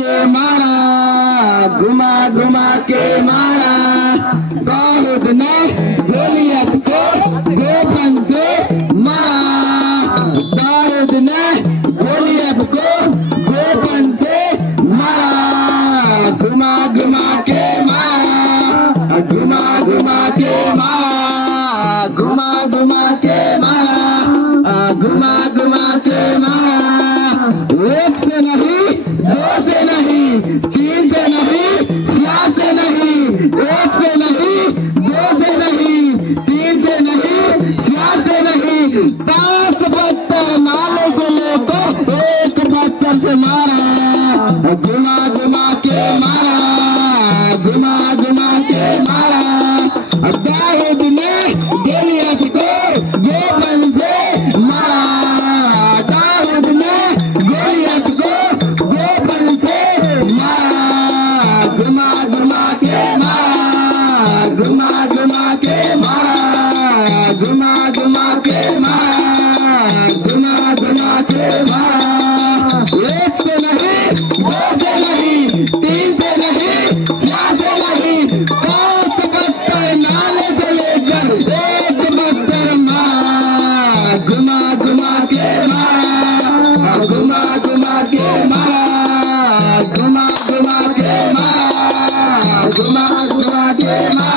के मारा, घुमा घुमा के मारा। दाऊद ने गोलियत को गोपन से मारा, दाऊद ने गोलियत को गोपन से मारा। घुमा घुमा के मारा, घुमा घुमा के मारा, घुमा घुमा के मारा, घुमा घुमा के मारा। एक से नहीं, दो से नहीं, तीन से नहीं, चार से नहीं, एक से नहीं, दो से नहीं, तीन से नहीं, चार से नहीं, 5 पत्थर नाले से लेकर एक पत्थर से मारा। घुमा घुमा के मारा, घुमा घुमा के मारा। दाऊद ने गोलियत को गोपन से मारा, दाऊद ने गोलियत को गोपन से मारा। घुमा घुमा के मारा, घुमा घुमा के मारा, घुमा घुमा के मारा, घुमा घुमा के मारा। एक से नहीं, दो से नहीं, तीन से नहीं, चार से नहीं, 5 पत्थर नाले से लेकर एक पत्थर मारा। घुमा घुमा के मारा, घुमा घुमा के मारा, घुमा घुमा के मारा, घुमा घुमा के मारा।